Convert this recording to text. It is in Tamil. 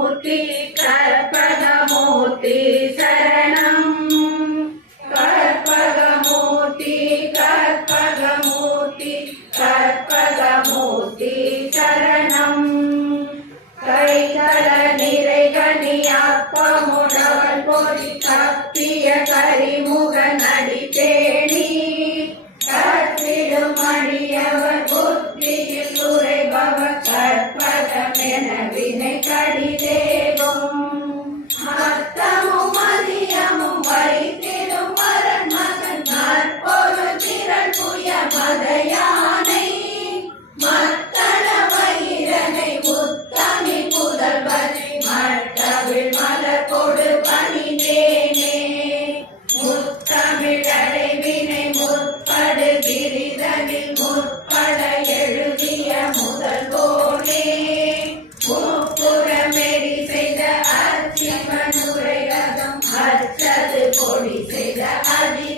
மூர்த்தி கற்பகமூர்த்தி சரணம். கற்பகமூர்த்தி கற்பகமூர்த்தி கற்பகமூர்த்தி சரணம். கைகள நிறை கனியாப்பமுடவள் பொறி கப்பிய கரிமுக நடிப்பேணி கற்றிடும் அடியவர் புத்தியில் உரைபவர் கற்பகமென வினை கடிதேவும். மத்தமும் மதியமும் வைத்திடும் மரன் மகன் நற்பொரு திரள் புய மதையானை மத்தள வயிரனை முத்தமி புதல்வனை மட்டவிழ் மலர் கொடு பணிந்தேனே. முத்தமிழ் அடைவினை முற்படு கிரிதனில் முற்பட எழுதிய முதல்வோனே. முப்புறமெறி செய்த அர்ச்சிமனுரை ரதம் அச்சது கொடி செய்த அதி